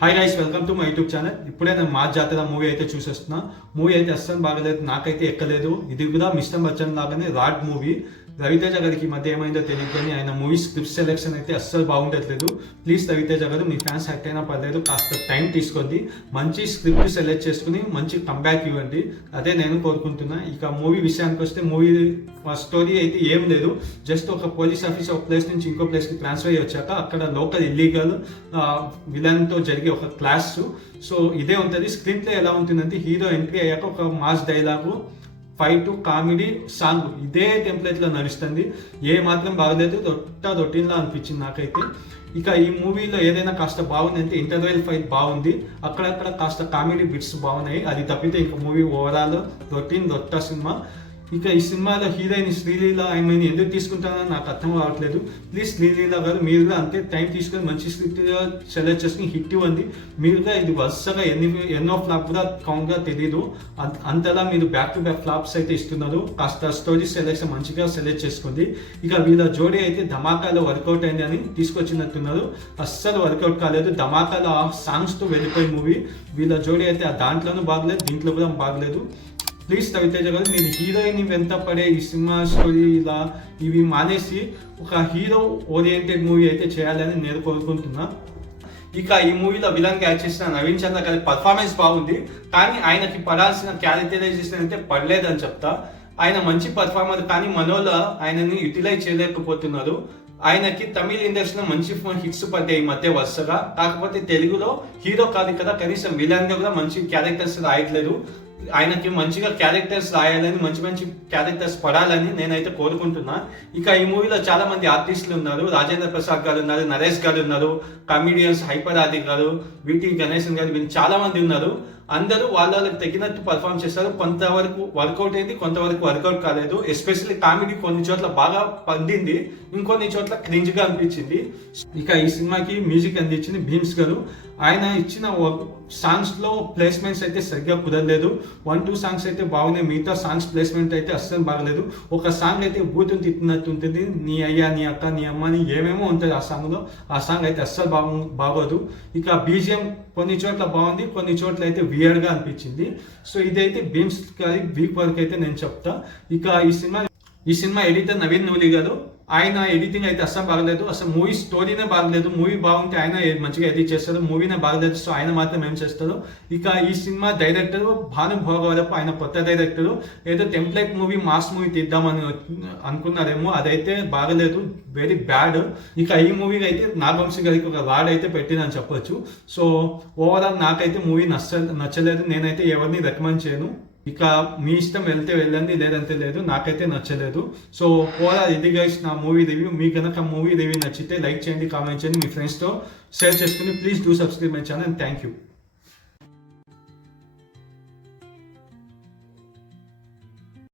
Hi guys, welcome to my YouTube channel. ఇప్పుడే నేను మా జాతర మూవీ అయితే చూసేస్తున్నా. మూవీ అయితే అస్సలు బాగలేదు, నాకైతే ఎక్కలేదు. ఇది కూడా మిస్టర్ బచ్చన్ లాగానే రాడ్ మూవీ. రవితేజ గారికి ఈ మధ్య ఏమైందో తెలియదు కానీ ఆయన మూవీ స్క్రిప్ట్ సెలెక్షన్ అయితే అస్సలు బాగుండట్లేదు. ప్లీజ్ రవితేజ గారు, మీ ఫ్యాన్స్ యాక్ట్ అయినా పర్లేదు, కాస్త టైం తీసుకోండి, మంచి స్క్రిప్ట్ సెలెక్ట్ చేసుకుని మంచి కంబ్యాక్ ఇవ్వండి, అదే నేను కోరుకుంటున్నా. ఇక మూవీ విషయానికి వస్తే మూవీ స్టోరీ అయితే ఏం లేదు. జస్ట్ ఒక పోలీస్ ఆఫీసర్ ఒక ప్లేస్ నుంచి ఇంకో ప్లేస్కి ట్రాన్స్ఫర్ అయ్యి వచ్చాక అక్కడ లోకల్ ఇల్లీగల్ విలన్తో జరిగే ఒక క్లాస్. సో ఇదే ఉంటుంది. స్క్రీన్ ప్లే ఎలా ఉంటుందంటే హీరో ఎంట్రీ అయ్యాక ఒక mass dialogue, fight, comedy, song ఇదే టెంప్లెట్లో నడుస్తుంది. ఏ మాత్రం బాగలేదు, రొటీన్లా అనిపించింది నాకైతే. ఇక ఈ మూవీలో ఏదైనా కాస్త బాగుంది అంటే ఇంటర్వెల్ ఫైట్ బాగుంది, అక్కడక్కడ కాస్త కామెడీ బిట్స్ బాగున్నాయి. అది తప్పితే ఇక మూవీ ఓవరాల్ రొట్ట సినిమా. ఇక ఈ సినిమాలో హీరోయిన్ శ్రీలీల ఆమెని ఎందుకు తీసుకుంటానని నాకు అర్థం కావట్లేదు. ప్లీజ్ శ్రీలీల గారు, మీరుగా అంతే టైం తీసుకొని మంచి స్క్రిప్ట్ సెలెక్ట్ చేసుకుని హిట్ ఇవ్వండి. మీరుగా ఇది వరుసగా ఎన్నో ఫ్లాప్ కూడా కౌంట్గా తెలియదు, అంతలా మీరు బ్యాక్ టు బ్యాక్ ఫ్లాప్స్ అయితే ఇస్తున్నారు. కాస్త స్టోరీ సెలెక్షన్ మంచిగా సెలెక్ట్ చేసుకోండి. ఇక వీళ్ళ జోడీ అయితే ధమాకాలో వర్కౌట్ అయింది అని తీసుకొచ్చినట్టున్నారు, అస్సలు వర్కౌట్ కాలేదు. ధమాకాలో ఆ సాంగ్స్తో వెళ్ళిపోయి మూవీ. వీళ్ళ జోడీ అయితే ఆ దాంట్లోనూ బాగలేదు, దీంట్లో కూడా బాగలేదు. ప్లీజ్ రవితేజ గారు, మీరు హీరోయిన్ వెంట పడే ఈ సినిమా స్టోరీ ఇలా ఇవి మానేసి ఒక హీరో ఓరియంటెడ్ మూవీ అయితే చేయాలని నేను కోరుకుంటున్నా. ఇక ఈ మూవీలో విలన్ యాక్ట్ చేసిన నవీన్ చంద్ర గారి పర్ఫార్మెన్స్ బాగుంది, కానీ ఆయనకి పడాల్సిన క్యారెక్టరైజేషన్ అయితే పడలేదని చెప్తా. ఆయన మంచి పర్ఫార్మర్, కానీ మనోలో ఆయనని యూటిలైజ్ చేయలేకపోతున్నారు. ఆయనకి తమిళ ఇండస్ట్రీలో మంచి హిట్స్ పడ్డాయి ఈ మధ్య వరుసగా, కాకపోతే తెలుగులో హీరో కాదు కదా, కనీసం విలన్ గా కూడా మంచి క్యారెక్టర్స్ రాయట్లేదు. ఆయనకి మంచిగా క్యారెక్టర్స్ రాయాలని, మంచి మంచి క్యారెక్టర్స్ పడాలని నేనైతే కోరుకుంటున్నా. ఇక ఈ మూవీలో చాలా మంది ఆర్టిస్టులు ఉన్నారు. రాజేంద్ర ప్రసాద్ గారు ఉన్నారు, నరేష్ గారు ఉన్నారు, కామెడియన్స్ హైపర్ ఆది గారు, విటి గణేశన్ గారు, వీళ్ళు చాలా మంది ఉన్నారు. అందరూ వాళ్ళకి తగినట్టు పర్ఫామ్ చేస్తారు. కొంతవరకు వర్కౌట్ అయింది, కొంతవరకు వర్కౌట్ కాలేదు. ఎస్పెషల్లీ కామెడీ కొన్ని చోట్ల బాగా పండింది, ఇంకొన్ని చోట్ల క్రింజ్గా అనిపించింది. ఇక ఈ సినిమాకి మ్యూజిక్ అందించింది భీమ్స్ గారు. ఆయన ఇచ్చిన సాంగ్స్ లో ప్లేస్మెంట్స్ అయితే సరిగ్గా కుదరలేదు. 1-2 సాంగ్స్ అయితే బాగున్నాయి, మిగతా సాంగ్స్ ప్లేస్మెంట్ అయితే అస్సలు బాగలేదు. ఒక సాంగ్ అయితే బూతుని తిట్టినట్టు ఉంటుంది, నీ అయ్యా, నీ అక్క, నీ అమ్మ అని ఏమేమో ఉంటుంది ఆ సాంగ్ లో. ఆ సాంగ్ అయితే అస్సలు బాగోదు. ఇక బీజిఎం కొన్ని చోట్ల బాగుంది, కొన్ని చోట్ల అయితే వియర్డ్ గా అనిపించింది. సో ఇదైతే భీమ్స్ గారి వీక్ వర్క్ అయితే నేను చెప్తా. ఇక ఈ సినిమా ఎడిటర్ నవీన్ నూలి గారు, ఆయన ఎడిటింగ్ అయితే అస్సలు బాగలేదు. అసలు మూవీ స్టోరీనే బాగలేదు. మూవీ బాగుంటే ఆయన మంచిగా ఎడిట్ చేస్తారు, మూవీనే బాగలేదు. సో ఆయన మాత్రం ఏం చేస్తారు. ఇక ఈ సినిమా డైరెక్టర్ భాను భోగవరపు, ఆయన కొత్త డైరెక్టర్. ఏదో టెంప్లెట్ మూవీ, మాస్ మూవీ తీద్దామని అనుకున్నారేమో, అదైతే బాగలేదు, వెరీ బ్యాడ్. ఇక ఈ మూవీకి అయితే నాగవంశీ గారికి ఒక రాడ్ అయితే పెట్టిందని చెప్పొచ్చు. సో ఓవరాల్ నాకైతే మూవీ నచ్చలేదు. నేనైతే ఎవరిని రికమెండ్ చేయను. ఇక మీ ఇష్టం, వెళ్తే వెళ్ళండి, లేదంటే లేదు. నాకైతే నచ్చలేదు. సో ఓవరాల్ ఇది గైస్ నా మూవీ రివ్యూ. మీకు కనుక మూవీ రివ్యూ నచ్చితే లైక్ చేయండి, కామెంట్ చేయండి, మీ ఫ్రెండ్స్తో షేర్ చేసుకుని please do subscribe my channel. Thank you.